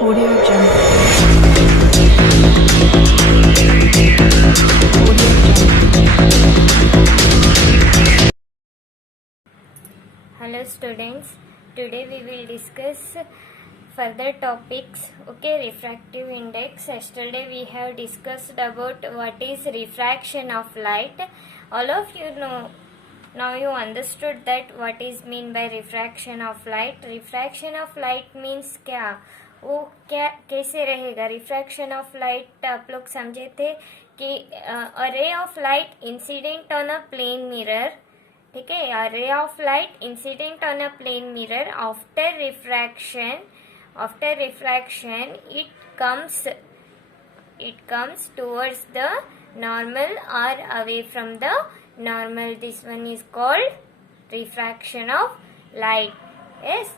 Audio Jungle. Hello students, today we will discuss further topics. Okay, refractive index. Yesterday we have discussed about what is refraction of light. All of you know, now you understood that what is mean by refraction of light. Refraction of light means क्या, वो क्या कैसे रहेगा. Refraction of light आप लोग समझे थे कि a ray of light incident on a plane mirror. ठीक है, a ray of light incident on a plane mirror after refraction it comes towards the normal or away from the normal. This one is called refraction of light. Yes,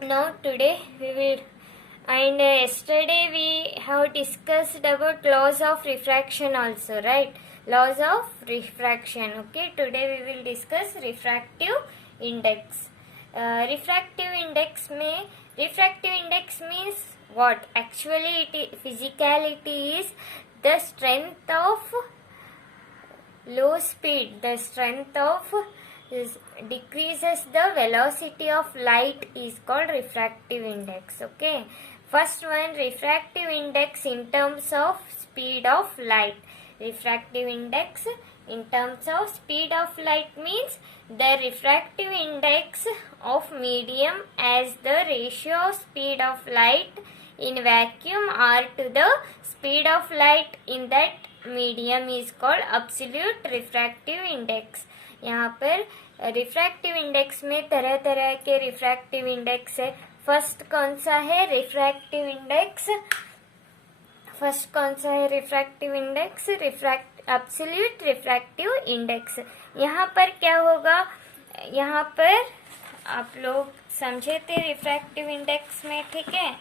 now today we will, and yesterday we have discussed about laws of refraction also, right? Laws of refraction. Okay, today we will discuss refractive index. Refractive index means what? Actually physicality is the strength of low speed. The strength of decreases the velocity of light is called refractive index. Okay, first one, refractive index in terms of speed of light. Refractive index in terms of speed of light means the refractive index of medium as the ratio of speed of light in vacuum or to the speed of light in that medium is called absolute refractive index. यहाँ पर refractive index में तरह तरह के refractive index है. First कौन सा है रिफ्रैक्टिव इंडेक्स? फर्स्ट कौन सा है refractive index? Absolute refractive index. यहाँ पर क्या होगा, यहाँ पर आप लोग समझे थे रिफ्रैक्टिव इंडेक्स में. ठीक है,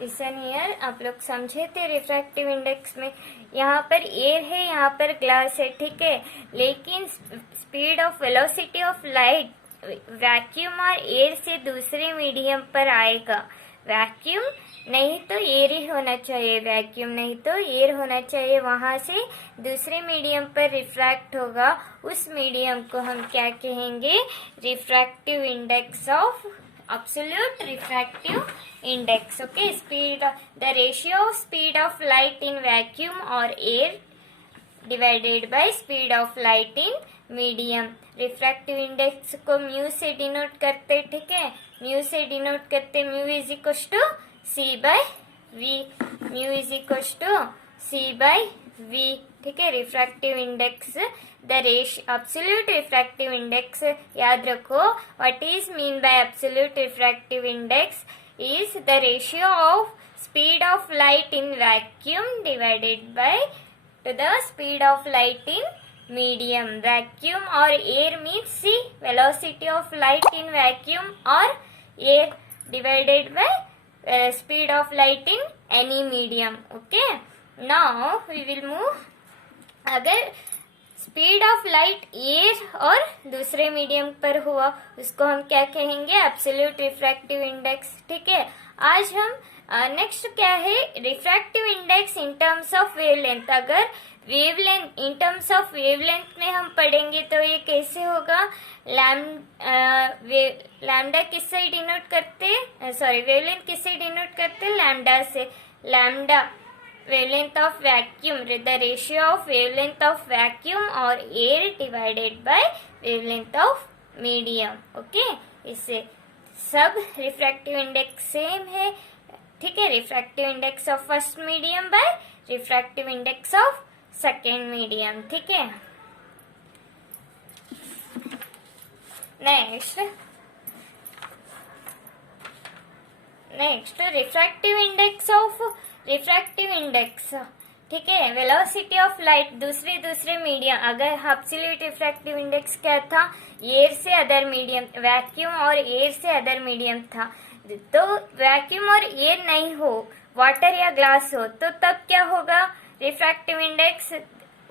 लिसन हियर, आप लोग समझे थे रिफ्रैक्टिव इंडेक्स में. यहाँ पर एयर है, यहाँ पर ग्लास है. ठीक है, लेकिन speed of velocity of light vacuum और एयर से दूसरे मीडियम पर आएगा. वैक्यूम नहीं तो एयर ही होना चाहिए, वैक्यूम नहीं तो एयर होना चाहिए. वहां से दूसरे मीडियम पर रिफ्रैक्ट होगा. उस मीडियम को हम क्या कहेंगे? Refractive index of absolute refractive index. Okay, speed, the ratio of speed of light in vacuum or air divided by speed of light in medium. Refractive index को म्यू से denote करते. ठीक है, म्यू से डिनोट करते. Mu is equal to C by V. Mu is equal to C by V. ठीक है, refractive index the ratio absolute refractive index. याद रखो, what is mean by absolute refractive index is the ratio of speed of light in vacuum divided by to the speed of light in medium. Vacuum or air means see velocity of light in vacuum or air divided by speed of light in any medium. Okay, now we will move. अगर speed of light air और दूसरे medium पर हुआ, उसको हम क्या कहेंगे? Absolute refractive index. ठीक है, आज हम नेक्स्ट क्या है? Refractive index in terms of wavelength. अगर wavelength in terms of wavelength में हम पढ़ेंगे तो ये कैसे होगा? लैम्डा किससे डिनोट करते? सॉरी, वेवलेंथ किससे डिनोट करते? लैम्डा से. Lambda wavelength of vacuum, the ratio of wavelength of vacuum or air divided by wavelength of medium. Okay, इससे सब रिफ्रैक्टिव इंडेक्स सेम है. ठीक है, refractive index of first medium by refractive index of second medium. ठीक है, next refractive index of refractive index. ठीक है, velocity of light दूसरे मीडियम. अगर एब्सोल्यूट रिफ्रैक्टिव इंडेक्स क्या था? एयर से अदर मीडियम, वैक्यूम और एयर से अदर मीडियम था. तो वैक्यूम और एयर नहीं हो, वाटर या ग्लास हो, तो तब क्या होगा? रिफ्रैक्टिव इंडेक्स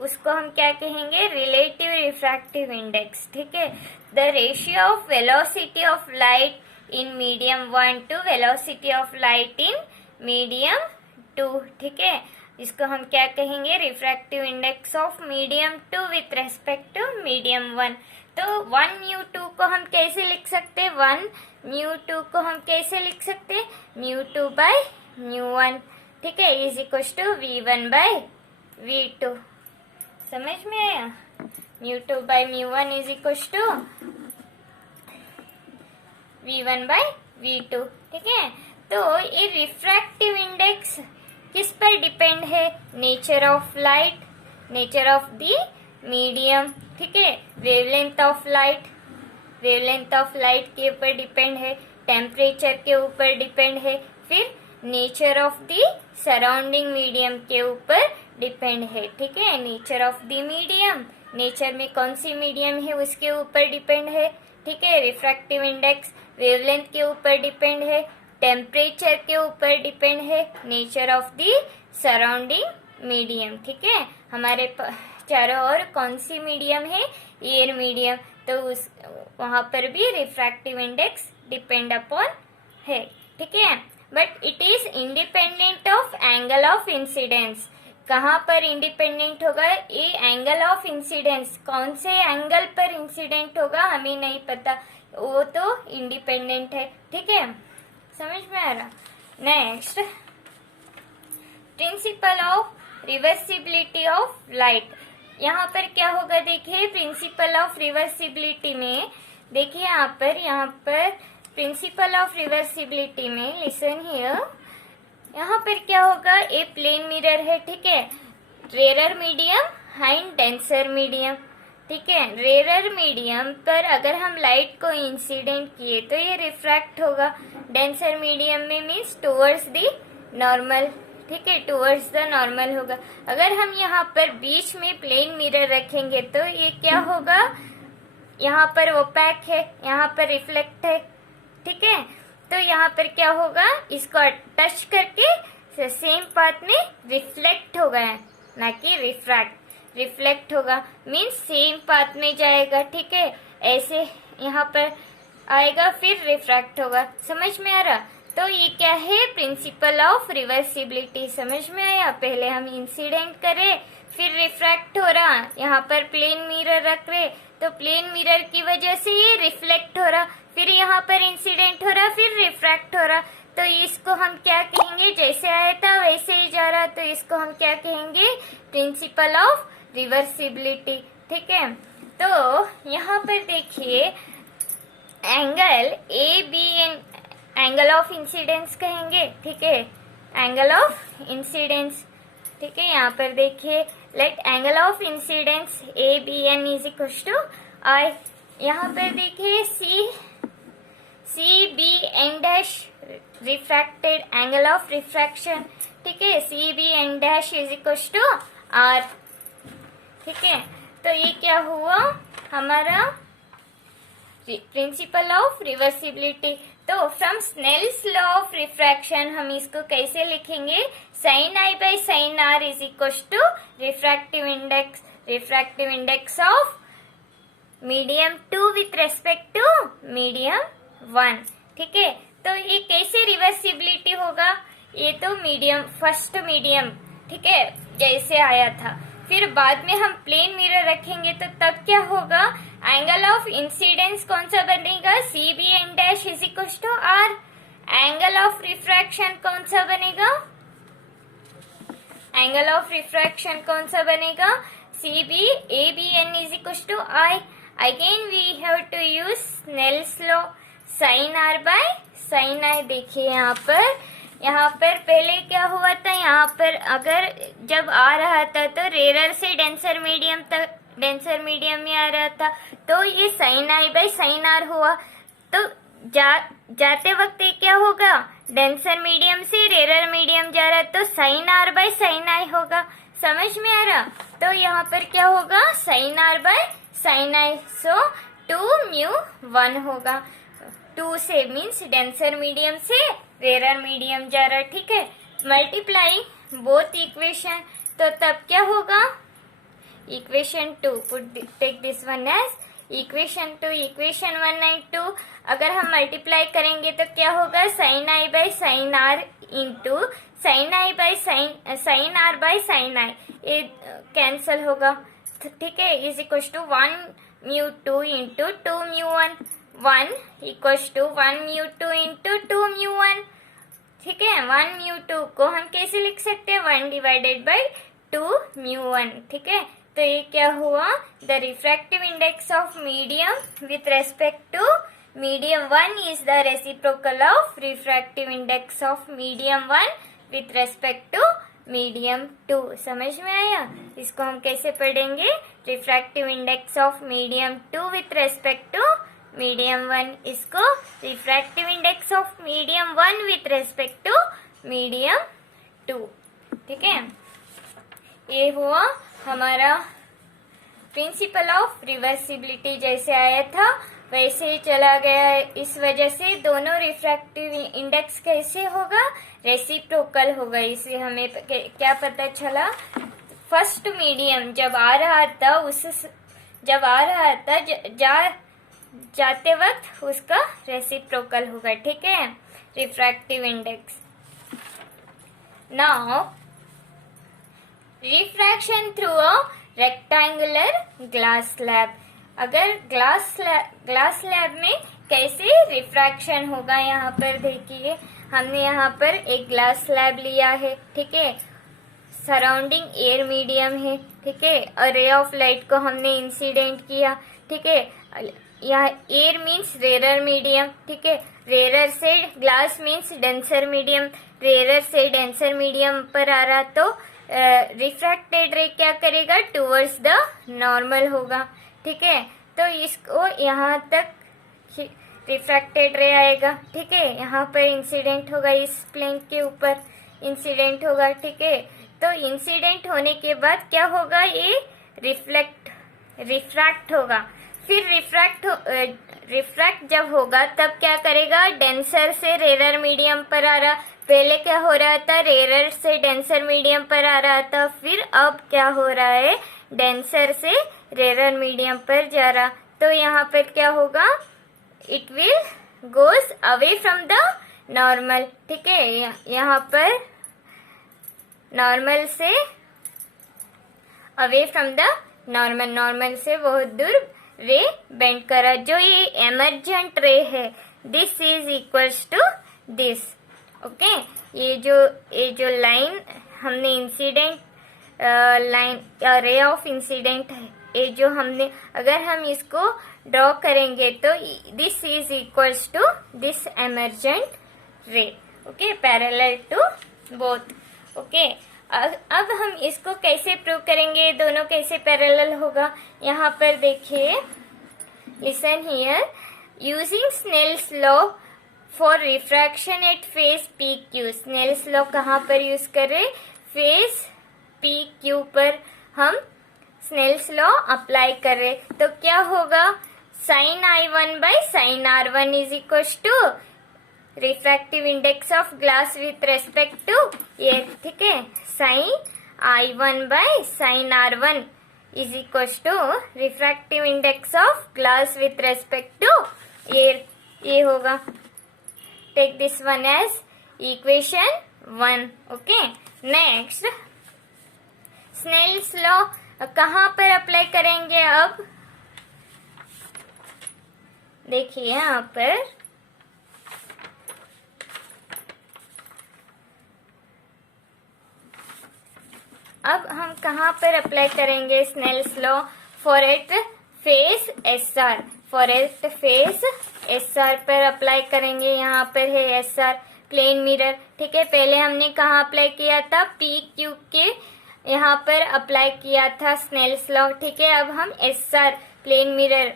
उसको हम क्या कहेंगे, रिलेटिव रिफ्रैक्टिव इंडेक्स। ठीक है, the ratio of velocity of light in medium 1 to velocity of light in medium 2। ठीक है, इसको हम क्या कहेंगे, refractive index of medium 2 with respect to medium 1। तो 1μ2 को हम कैसे लिख सकते, 1μ2 को हम कैसे लिख सकते, μ2 बाय μ1। ठीक है, is equal to v1 by v2। समझ में आया, μ2 by μ1 is equal to v1 by v2। ठीक है, तो ये रिफ्रैक्टिव इंडेक्स किस पर डिपेंड है, nature of light, nature of the medium. ठीक है, wavelength of light, wavelength of light के ऊपर डिपेंड है, टेम्परेचर के ऊपर डिपेंड है, फिर nature of the surrounding medium के ऊपर डिपेंड है। ठीक है, nature of the medium, nature में कौन सी मीडियम है उसके ऊपर डिपेंड है। ठीक है, रिफ्रैक्टिव इंडेक्स वेवलेंथ के ऊपर डिपेंड है, टेम्परेचर के ऊपर डिपेंड है, nature of the surrounding medium. ठीक है, हमारे चारों ओर कौन सी मीडियम है, एयर मीडियम, तो उस वहां पर भी रिफ्रैक्टिव इंडेक्स डिपेंड अपॉन है। ठीक है, but it is independent of angle of incidence. कहाँ पर इंडिपेंडेंट होगा, ये एंगल ऑफ इंसिडेंस, कौन से एंगल पर इंसिडेंट होगा हमें नहीं पता, वो तो इंडिपेंडेंट है। ठीक है, समझ में आ रहा। Next, principal of reversibility of light. यहाँ पर क्या होगा, देखिए प्रिंसिपल ऑफ रिवर्सिबिलिटी में, देखिए यहाँ पर प्रिंसिपल ऑफ रिवर्सिबिलिटी में, लिसन हियर, यहाँ पर क्या होगा, ए प्लेन मिरर है। ठीक है, rare medium and denser medium. ठीक है, रेयर मीडियम पर अगर हम लाइट को इंसिडेंट किए तो ये रिफ्रैक्ट होगा, डेंसर मीडियम में मीन्स टुवर्ड्स द नॉर्मल। ठीक है, टुवर्ड्स द नॉर्मल होगा। अगर हम यहाँ पर बीच में प्लेन मिरर रखेंगे तो ये क्या होगा, यहाँ पर ओपैक है, यहाँ पर रिफ्लेक्ट है। ठीक है, तो यहाँ पर क्या होगा, इसको टच करके सेम पाथ में रिफ्लेक्ट होगा, ना कि रिफ्लेक्ट होगा, मीन्स सेम पाथ में जाएगा। ठीक है, ऐसे यहाँ पर आएगा फिर रिफ्रैक्ट होगा। समझ में आ रहा, तो ये क्या है, प्रिंसिपल ऑफ रिवर्सिबिलिटी। समझ में आया, पहले हम इंसिडेंट करे फिर रिफ्रैक्ट हो रहा, यहाँ पर प्लेन मिरर रख रहे तो प्लेन मिरर की वजह से ये रिफ्लेक्ट हो रहा, फिर यहाँ पर इंसिडेंट हो रहा, फिर रिफ्रैक्ट हो रहा, तो इसको हम क्या कहेंगे, जैसे आया था वैसे ही जा रहा, तो इसको हम क्या कहेंगे, प्रिंसिपल ऑफ रिवर्सिबिलिटी। ठीक है, तो यहाँ पर देखिए angle A B angle of incidence कहेंगे। ठीक है, एंगल ऑफ इंसिडेंस। ठीक है, यहाँ पर देखिए let angle of incidence A B N is equal to I. यहाँ पर देखिए C B N dash refracted angle of refraction. ठीक है, C B N dash is equal to R. ठीक है, तो ये क्या हुआ हमारा प्रिंसिपल ऑफ रिवर्सिबिलिटी। तो from Snell's law of refraction हम इसको कैसे लिखेंगे, sine I by sine R is equal to refractive index of medium 2 with respect to medium 1। ठीक है, तो ये कैसे रिवर्सिबिलिटी होगा, ये तो मीडियम फर्स्ट मीडियम, ठीक है, जैसे आया था, फिर बाद में हम प्लेन मिरर रखेंगे तो तब क्या होगा, एंगल ऑफ इंसिडेंस कौन सा बनेगा, C B N dash is equal to R. Angle of refraction कौन सा बनेगा, एंगल ऑफ रिफ्रैक्शन कौन सा बनेगा, C B A B N is equal to I. Again we have to use Snell's law, sine R by sine I. देखिए यहाँ पर पहले क्या हुआ था, यहाँ पर अगर जब आ रहा था तो रेयर से डेंसर मीडियम तक, डेंसर मीडियम में आ रहा था, तो ये sine I by sine R हुआ। तो जाते वक्त ये क्या होगा, डेंसर मीडियम से रेयर मीडियम जा रहा है तो sine R by sine I होगा। समझ में आ रहा, तो यहाँ पर क्या होगा, साइन आर बाय साइन आई, सो 2μ1 होगा। 2 से मीन्स डेंसर मीडियम से रेयर मीडियम जा रहा, ठीक है, मल्टीप्लाई बोथ इक्वेशन, तो तब क्या होगा, equation 2, take this one as equation 2, equation 1 and 2. अगर हम मल्टीप्लाई करेंगे तो क्या होगा, sin i by sin r into sin i by sin r by sin i, ये कैंसल होगा, ठीक है, is equal to 1 mu 2 into 2 mu 1, 1 equal to 1 mu 2 into 2 mu 1, ठीक है। 1 म्यू 2 को हम कैसे लिख सकते हैं, 1 डिवाइडेड बाई 2 म्यू 1, ठीक है। तो ये क्या हुआ, the refractive index of medium with respect to medium 1 is the reciprocal of refractive index of medium 1 with respect to medium 2। समझ में आया, इसको हम कैसे पढ़ेंगे, refractive index of medium 2 with respect to medium 1, इसको refractive index of medium 1 with respect to medium 2, ठीक है। ये हुआ हमारा प्रिंसिपल ऑफ रिवर्सिबिलिटी, जैसे आया था वैसे ही चला गया है। इस वजह से दोनों रिफ्रैक्टिव इंडेक्स कैसे होगा, रेसिप्रोकल होगा। इसे हमें क्या पता चला, फर्स्ट मीडियम जब आ रहा था जाते वक्त उसका रेसिप्रोकल होगा, ठीक है, refractive index. Now refraction through a rectangular glass slab, अगर ग्लास स्लैब में कैसे रिफ्रैक्शन होगा, यहाँ पर देखिए हमने यहाँ पर एक ग्लास स्लैब लिया है, ठीक है, सराउंडिंग एयर मीडियम है, ठीक है, और रे ऑफ लाइट को हमने इंसिडेंट किया, ठीक है। यहाँ एयर मीन्स रेरर मीडियम, ठीक है, रेरर से glass means denser medium, rarer से डेंसर मीडियम पर आ रहा तो रिफ्रैक्टेड रे क्या करेगा, टुवर्ड्स द नॉर्मल होगा, ठीक है। तो इसको यहाँ तक रिफ्रैक्टेड रे आएगा, ठीक है, यहाँ पर इंसिडेंट होगा, इस प्लेन के ऊपर इंसिडेंट होगा, ठीक है। तो इंसिडेंट होने के बाद क्या होगा, ये रिफ्रैक्ट होगा, फिर रिफ्रैक्ट जब होगा तब क्या करेगा, डेंसर से रेरर मीडियम पर आ रहा, पहले क्या हो रहा था, रेरर से डेंसर मीडियम पर आ रहा था, फिर अब क्या हो रहा है, डेंसर से रेरर मीडियम पर जा रहा। तो यहाँ पर क्या होगा, it will goes away from the normal, ठीक है, यहाँ पर नॉर्मल से अवे फ्रॉम द नॉर्मल से बहुत दूर रे बेंड करा, जो ये एमर्जेंट रे है, this is equals to this, okay. ये जो लाइन हमने इंसिडेंट लाइन या रे ऑफ इंसिडेंट है, ये जो हमने अगर हम इसको ड्रॉ करेंगे तो this is equals to this emergent ray, okay, parallel to both, okay. अब हम इसको कैसे प्रूव करेंगे, दोनों कैसे पैरेलल होगा, यहाँ पर देखिए, listen here, using Snell's law for refraction at face P Q. Snell's law कहाँ पर यूज कर रहे, फेस पी क्यू पर हम स्नेल्स लॉ अप्लाई कर रहे, तो क्या होगा, sine I1 by sine R1 is equal to refractive index of glass with respect to ये, ठीक है, sine I1 by sine R1 is equal to refractive index of glass with respect to ये होगा। Take this one as equation 1, okay. Next Snell's law कहाँ पर apply करेंगे, अब देखिए यहाँ पर अब हम कहाँ पर अप्लाई करेंगे Snell's law, for at face SR, for at face SR पर अप्लाई करेंगे। यहाँ पर है SR प्लेन मिरर, ठीक है, पहले हमने कहाँ अप्लाई किया था, PQ के यहाँ पर अप्लाई किया था स्नेल्स लॉ, ठीक है। अब हम SR प्लेन मिरर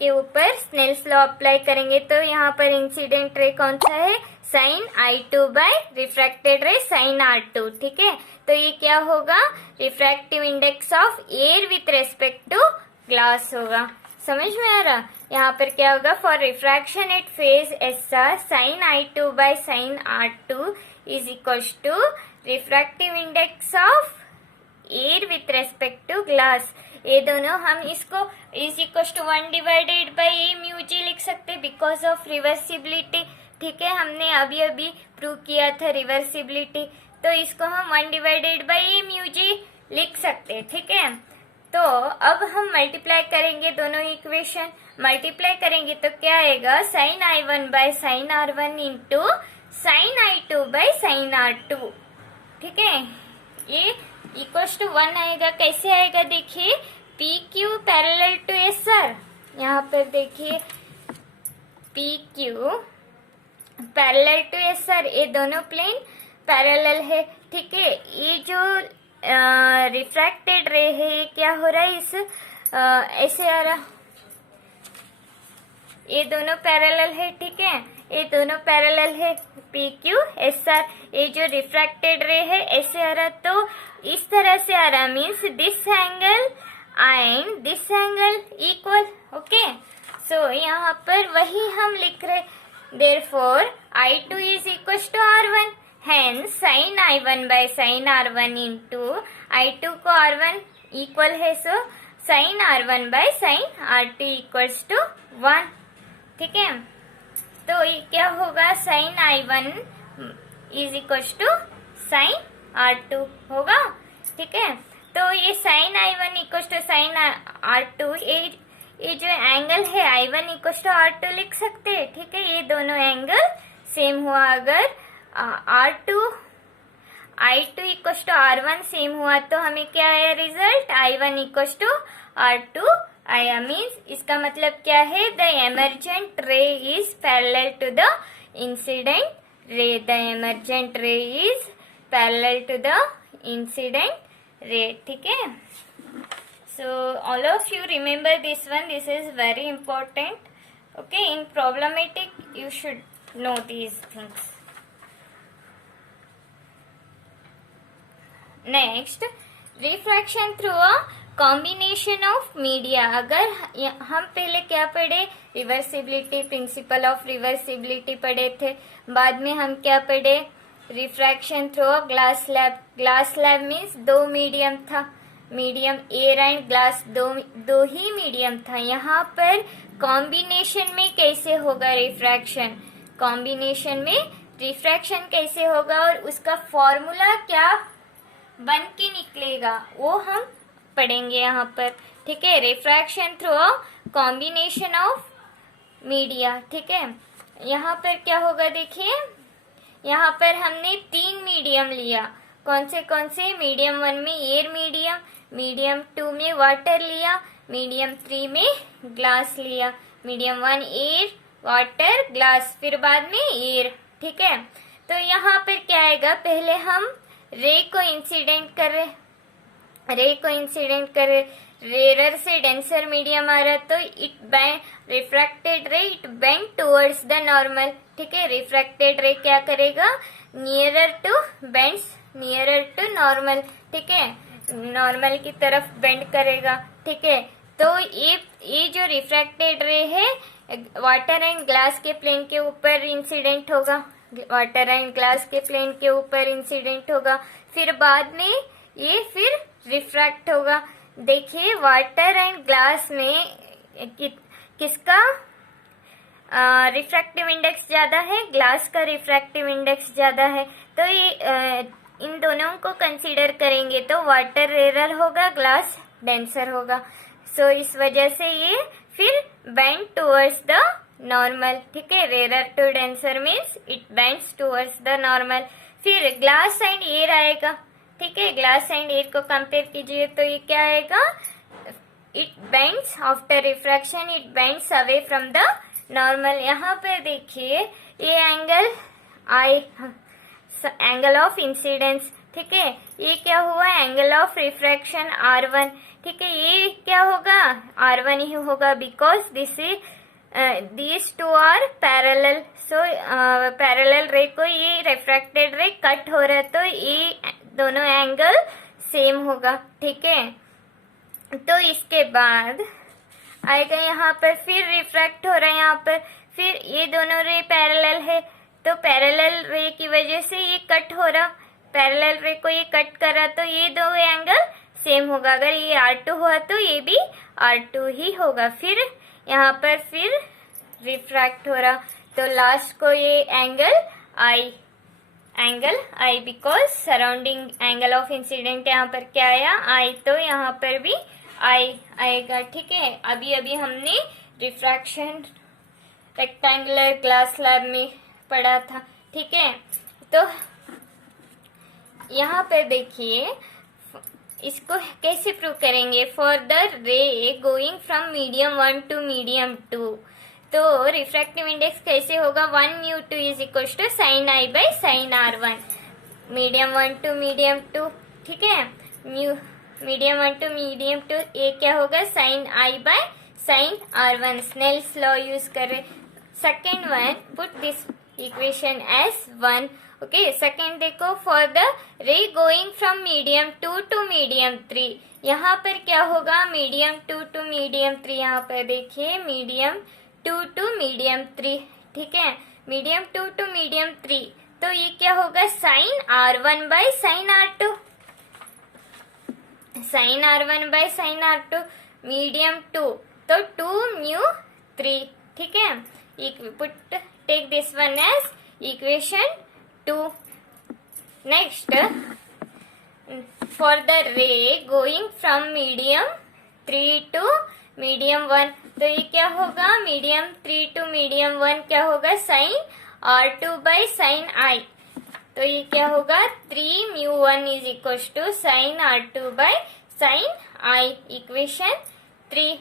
के ऊपर स्नेल्स लॉ अप्लाई करेंगे, तो यहाँ पर इंसिडेंट रे कौन सा है, sine I2 by refracted ray sine R2, ठीक है। तो ये क्या होगा, refractive index of air with respect to glass होगा। समझ में आ रहा, यहाँ पर क्या होगा, for refraction at face SR sine I2 by sine R2 is equal to refractive index of air with respect to glass, ये दोनों हम इसको is equal to 1 divided by A mu G लिख सकते बिकॉज ऑफ रिवर्सिबिलिटी। ठीक है, हमने अभी अभी प्रूव किया था रिवर्सिबिलिटी, तो इसको हम 1 divided by A mu G लिख सकते। ठीक है, तो अब हम मल्टीप्लाई करेंगे दोनों इक्वेशन। मल्टीप्लाई करेंगे तो क्या आएगा, sine I1 by sine R1 into sine I2 by sine R2। ठीक है, ये इक्वल्स टू 1 आएगा। कैसे आएगा देखिए, PQ पैरेलल टू SR, यहाँ पर देखिए PQ पैरेलल टू SR, ये दोनों प्लेन पैरेलल है। ठीक है, ये जो रिफ्रैक्टेड रे है ये क्या हो रहा है, इस ऐसे आ रहा, ये दोनों पैरेलल है। ठीक है, ये दोनों पैरेलल है PQ SR, ये जो रिफ्रैक्टेड रे है ऐसे आ रहा, तो इस तरह से आ रहा, means this angle and this angle equal. Okay, so यहाँ पर वही हम लिख रहे, therefore I2 is equal to R1, hence sin I1 by sin R1 into I2 को R1 इक्वल है, so sin R1 by sin R2 equals to 1। ठीक है, तो ये क्या होगा, sin I1 is equals to sin R2 होगा। ठीक है, तो ये sin I1 equals to sin R2, ये जो एंगल है I1 इक्वल्स टू R2 लिख सकते हैं। ठीक है, ये दोनों एंगल सेम हुआ, अगर I2 equals to R1 same हुआ तो हमें क्या आया result, I1 equals to R2 आया। मीन्स इसका मतलब क्या है, the emergent ray is parallel to the incident ray, the emergent ray is parallel to the incident ray. ठीक है, so all of you remember this one, this is very important. Okay, in problematic you should know these things. Next, refraction through a combination of media। अगर हम पहले क्या पढ़े, reversibility, principal of reversibility पढ़े थे, बाद में हम क्या पढ़े, refraction through a glass slab. Glass slab means दो मीडियम था, मीडियम एयर एंड ग्लास, दो ही मीडियम था। यहाँ पर कॉम्बिनेशन में कैसे होगा रिफ्रैक्शन, कॉम्बिनेशन में रिफ्रैक्शन कैसे होगा और उसका फॉर्मूला क्या बन के निकलेगा वो हम पढ़ेंगे यहाँ पर। ठीक है, refraction through a combination of media. ठीक है, यहाँ पर क्या होगा देखिए, यहाँ पर हमने 3 मीडियम लिया, कौन से मीडियम 1 में एयर मीडियम, मीडियम 2 में वाटर लिया, मीडियम 3 में ग्लास लिया। मीडियम 1 एयर, वाटर, ग्लास, फिर बाद में एयर। ठीक है, तो यहाँ पर क्या आएगा, पहले हम रे को इंसिडेंट कर रहे, रेयर से डेंसर मीडियम आ रहा, तो इट रिफ्रैक्टेड रे it bend towards the normal. ठीक है, रिफ्रैक्टेड रे क्या करेगा, नियरर टू नॉर्मल। ठीक है, नॉर्मल की तरफ बेंड करेगा। ठीक है, तो ये जो रिफ्रैक्टेड रे है वाटर एंड ग्लास के प्लेन के ऊपर इंसिडेंट होगा, वाटर एंड ग्लास के प्लेन के ऊपर इंसिडेंट होगा, फिर बाद में ये फिर रिफ्रैक्ट होगा। देखिए वाटर एंड ग्लास में किसका रिफ्रैक्टिव इंडेक्स ज्यादा है, ग्लास का रिफ्रैक्टिव इंडेक्स ज्यादा है, तो ये इन दोनों को कंसीडर करेंगे तो वाटर रेयर होगा, ग्लास डेंसर होगा। सो इस वजह से ये फिर बेंड टुवर्ड्स द नॉर्मल। ठीक है, rare to denser means it bends towards the normal. फिर ग्लास एंड एयर आएगा। ठीक है, ग्लास एंड एयर को कंपेयर कीजिए तो ये क्या आएगा, it bends after refraction, it bends away from the normal. यहाँ पे देखिए ये एंगल ऑफ इंसिडेंस। ठीक है, ये क्या हुआ, एंगल ऑफ रिफ्रैक्शन R1। ठीक है, ये क्या होगा, R1 ही होगा, because these two are parallel। So parallel रे को ये रिफ्रैक्टेड रे कट हो रहा है तो ये दोनों एंगल सेम होगा। ठीक है, तो इसके बाद आएगा यहाँ पर फिर रिफ्रैक्ट हो रहा है, यहाँ पर फिर ये दोनों रे पैरेलल है तो पैरेलल रे की वजह से ये कट हो रहा, पैरेलल रे को ये कट कर रहा तो ये दो एंगल सेम होगा। अगर ये R2 हुआ तो ये भी R2 ही होगा। फिर यहाँ पर फिर रिफ्रैक्ट हो रहा, तो लास्ट को ये angle I because surrounding angle of incident यहाँ पर क्या आया I, तो यहाँ पर भी I आएगा। ठीक है, अभी हमने रिफ्रैक्शन रेक्टेंगुलर ग्लास स्लैब में पढ़ा था। ठीक है, तो यहाँ पर देखिए इसको कैसे प्रूव करेंगे। For the ray going from medium 1 to medium 2, तो रिफ्रैक्टिव इंडेक्स कैसे होगा, 1μ2 is equal to sine I by sine R1, medium 1 to medium 2। ठीक है, मीडियम 1 टू मीडियम 2 ये क्या होगा, sine I by sine R1। Snell's law use कर रहे। Second one, put this equation as 1। Okay, second देखो, for the ray going from medium 2 to medium 3, यहाँ पर क्या होगा, मीडियम 2 टू मीडियम 3। यहाँ पर देखिए मीडियम 2 टू मीडियम 3। ठीक है, मीडियम 2 टू मीडियम 3, तो ये क्या होगा, sine R1 by sine R2, sine R1 by sine R2, medium 2 तो 2μ3। ठीक है, put take this one as equation 2। Next, for the ray going from medium 3 to medium 1, तो ये क्या होगा, मीडियम 3 टू मीडियम 1 क्या होगा, sign R2 by sine I, तो ये क्या होगा, 3μ1 is equal to sine R2 by sine I, equation 3।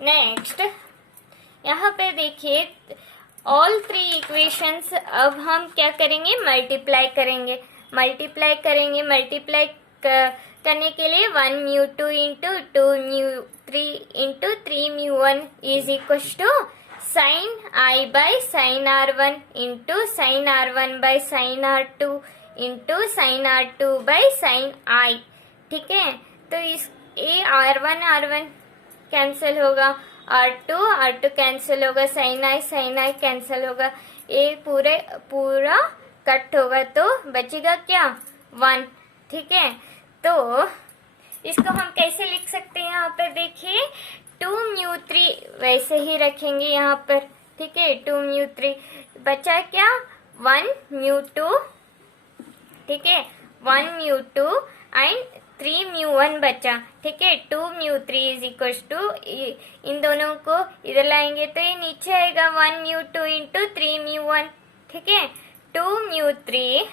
Next, यहाँ पे देखिए ऑल 3 इक्वेशंस अब हम क्या करेंगे, मल्टीप्लाई करने के लिए 1μ2 into 2μ3 into 3μ1 is equal to sine I by sine R1 into sine R1 by sine R2 into sine R2 by sine I। ठीक है, तो इस ये R1 कैंसिल होगा, R2 कैंसिल होगा, साइन I कैंसिल होगा, ये पूरा कट होगा, तो बचेगा क्या, 1। ठीक है, तो इसको हम कैसे लिख सकते हैं, यहाँ पर देखिए 2μ3 वैसे ही रखेंगे यहाँ पर। ठीक है, 2μ3 बचा क्या, 1μ2। ठीक है, 1μ2 एंड 3μ1 बचा। ठीक है, 2μ3 इज इक्वल टू, इन दोनों को इधर लाएंगे तो ये नीचे आएगा 1μ2 इंटू 3μ1। ठीक है, 2μ3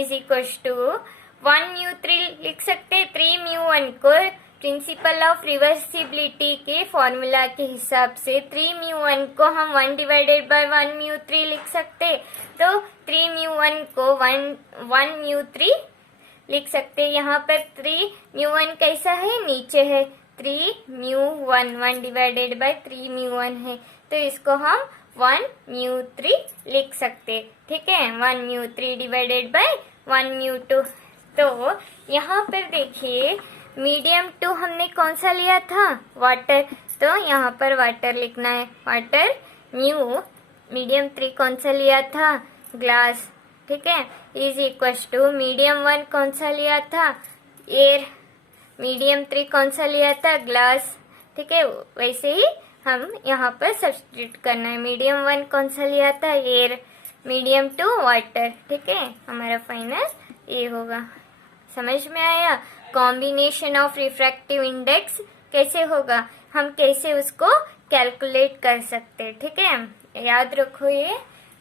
इज इक्वल टू 1μ3 लिख सकते हैं, 3μ1 को प्रिंसिपल ऑफ रिवर्सिबिलिटी के फॉर्मूला के हिसाब से 3μ1 को हम 1 डिवाइडेड बाय 1μ3 लिख सकते, तो 3μ1 को 1μ3 लिख सकते। यहाँ पर 3μ1 कैसा है, नीचे है, 3μ1 1 डिवाइडेड बाय 3μ1 है, तो इसको हम 1μ3 लिख सकते। ठीक है, 1μ3 डिवाइडेड बाय 1μ2। तो यहाँ पर देखिए मीडियम 2 हमने कौन सा लिया था, वाटर, तो यहाँ पर वाटर लिखना है, वाटर म्यू। मीडियम 3 कौन सा लिया था, ग्लास। ठीक है, इज इक्वल टू मीडियम 1 कौन सा लिया था, एयर। मीडियम 3 कौन सा लिया था, ग्लास। ठीक है, वैसे ही हम यहाँ पर सब्स्टिट्यूट करना है। मीडियम 1 कौन सा लिया था, एयर। Medium 2 water. ठीक है, हमारा फाइनल ये होगा। समझ में आया, कॉम्बिनेशन ऑफ रिफ्रैक्टिव इंडेक्स कैसे होगा, हम कैसे उसको कैलकुलेट कर सकते हैं। ठीक है, याद रखो, ये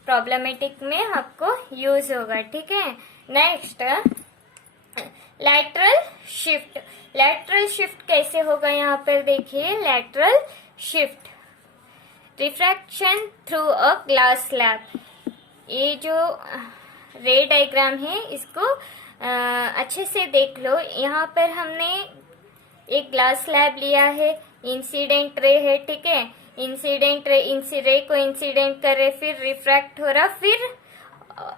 प्रॉब्लमेटिक में आपको यूज होगा। ठीक है, next lateral shift. Lateral shift कैसे होगा, यहाँ पर देखिए, lateral shift, refraction through a glass slab. ये जो रे डायग्राम है इसको अच्छे से देख लो। यहाँ पर हमने एक ग्लास स्लैब लिया है, इंसिडेंट रे है। ठीक है, इंसिडेंट रे को इंसिडेंट कर रहे, फिर रिफ्रैक्ट हो रहा, फिर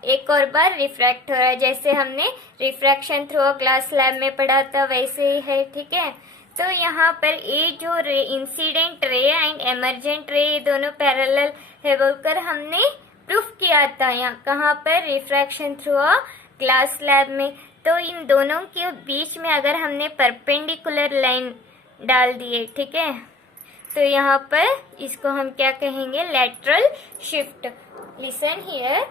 एक और बार रिफ्रैक्ट हो रहा है, जैसे हमने refraction through a glass slab में पढ़ा था वैसे ही है। ठीक है, तो यहाँ पर ये जो रे, इंसिडेंट रे एंड एमरजेंट रे, ये दोनों पैरेलल है बोलकर हमने प्रूफ किया था यहाँ कहाँ पर, refraction through a glass slab में। तो इन दोनों के बीच में अगर हमने परपेंडिकुलर लाइन डाल दिए, ठीक है, तो यहाँ पर इसको हम क्या कहेंगे, लैटरल शिफ्ट। लिसन हियर,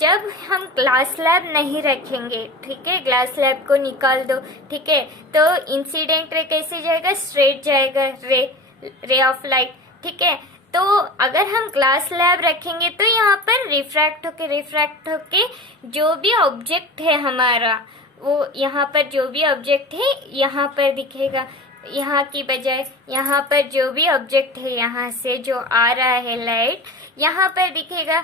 जब हम ग्लास स्लैब नहीं रखेंगे, ठीक है, ग्लास स्लैब को निकाल दो, ठीक है, तो इंसिडेंट रे कैसे जाएगा, स्ट्रेट जाएगा, रे ऑफ लाइट, ठीक है। तो अगर हम ग्लास स्लैब रखेंगे तो यहाँ पर रिफ्रैक्ट होके जो भी ऑब्जेक्ट है हमारा, वो यहाँ पर जो भी ऑब्जेक्ट है यहाँ पर दिखेगा, यहाँ की बजाय यहाँ पर जो भी ऑब्जेक्ट है यहाँ से जो आ रहा है लाइट, यहाँ पर दिखेगा।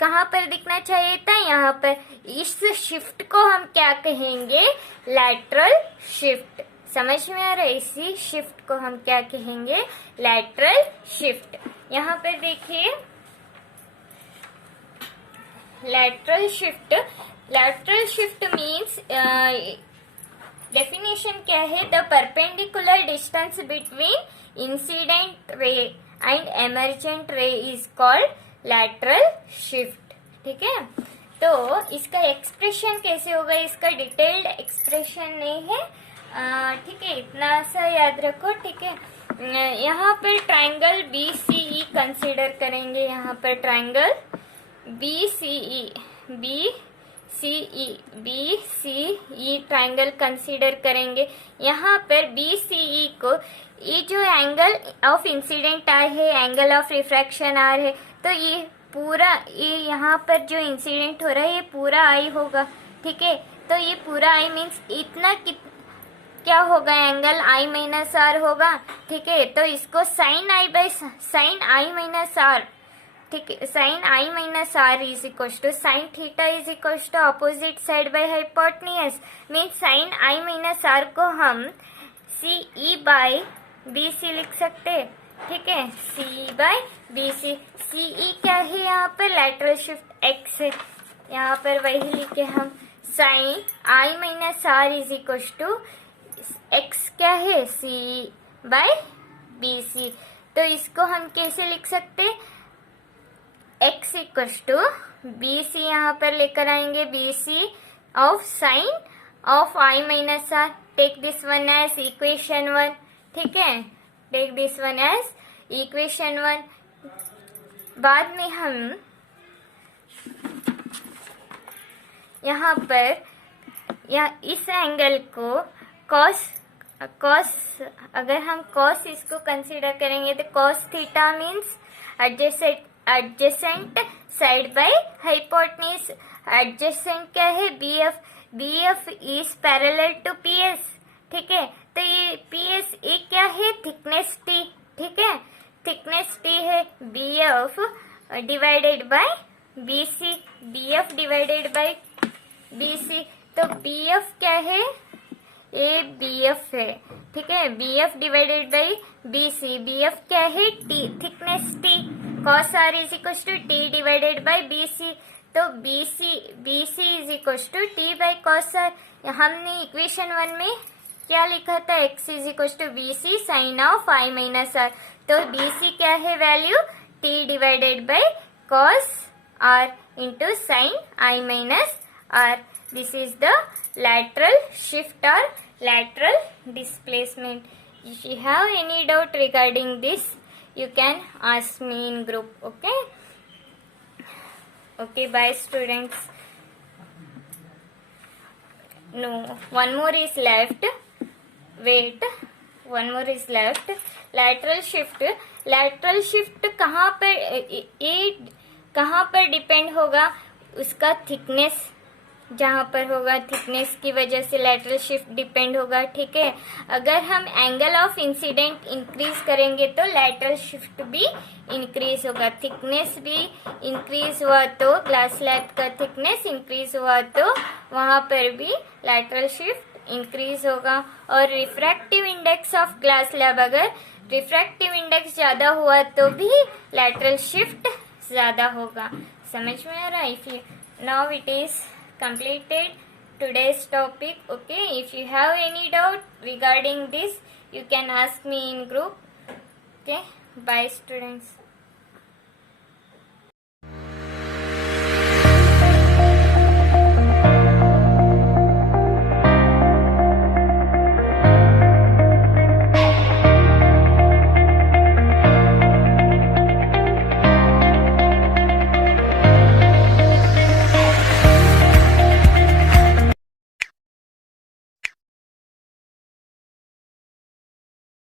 कहाँ पर दिखना चाहिए था, यहाँ पर। इस शिफ्ट को हम क्या कहेंगे, लैटरल शिफ्ट। समझ में आ रहा है, इसी शिफ्ट को हम क्या कहेंगे, लैटरल शिफ्ट। यहाँ पर देखिए लैटरल शिफ्ट मीन्स डेफिनेशन क्या है, the perpendicular distance between incident ray and emergent ray is called lateral shift, ठीक है। तो इसका एक्सप्रेशन कैसे होगा, इसका डिटेल्ड एक्सप्रेशन नहीं है, ठीक है, इतना सा याद रखो, ठीक है। यहाँ पर ट्रायंगल BCE कंसीडर करेंगे, यहाँ पर ट्रायंगल BCE ट्रायंगल कंसीडर करेंगे। यहाँ पर BCE को, ये जो एंगल ऑफ इंसिडेंट आर है, एंगल ऑफ रिफ्रैक्शन आर है, तो ये पूरा, ये यहाँ पर जो इंसिडेंट हो रहा है ये पूरा आई होगा, ठीक है। तो ये पूरा आई मीन्स इतना क्या होगा, एंगल I माइनस आर होगा, ठीक है। तो इसको साइन आई माइनस आर, ठीक है, sine I minus R is equal to sine theta is equal to opposite side by hypotenuse. Means sine I minus R को हम CE बाय BC लिख सकते, ठीक है, CE बाय BC। CE क्या है यहाँ पर, लैटरल शिफ्ट X है, यहाँ पर वही लिखे हम, sine I minus R is equal to X क्या है, CE बाय BC। तो इसको हम कैसे लिख सकते, X इक्वल टू BC, यहाँ पर लेकर आएंगे BC of sine of I minus R. Take this one as equation 1, ठीक है, take this one as equation 1। बाद में हम यहाँ पर इस एंगल को कॉस, अगर हम कॉस इसको कंसीडर करेंगे तो cos theta means adjacent side by hypotenuse. Adjacent क्या है, BF is parallel to PS, ठीक है। तो ये PS ये क्या है, थिकनेस T, ठीक है, थिकनेस T है, BF divided by BC, BF divided by BC। तो BF क्या है, ये BF है, ठीक है, BF divided by BC। BF क्या है, T, thickness T, cos R is equal to T divided by BC। तो BC is equal to T by cos R। हमने इक्वेशन 1 में क्या लिखा था, X is equal to BC sine of I minus R। तो BC क्या है value, T divided by cos R into sine I minus R। This is the lateral shift or lateral displacement. If you have any doubt regarding this, you can ask me in group, okay? Okay, bye students. No, one more is left. Wait, one more is left. Lateral shift. Lateral shift कहाँ पर depend होगा, उसका thickness जहाँ पर होगा, thickness की वजह से लैटरल शिफ्ट डिपेंड होगा, ठीक है। अगर हम एंगल ऑफ इंसिडेंट इंक्रीज करेंगे तो लैटरल शिफ्ट भी इंक्रीज होगा। थिकनेस भी इंक्रीज हुआ तो, ग्लास स्लैब का थिकनेस इंक्रीज हुआ तो वहाँ पर भी लैटरल शिफ्ट इंक्रीज होगा। और refractive index of glass slab, अगर रिफ्रैक्टिव इंडेक्स ज्यादा हुआ तो भी लैटरल शिफ्ट ज्यादा होगा। समझ में आ रहा है? If you now it is completed today's topic, okay? If you have any doubt regarding this, you can ask me in group, okay? Bye students.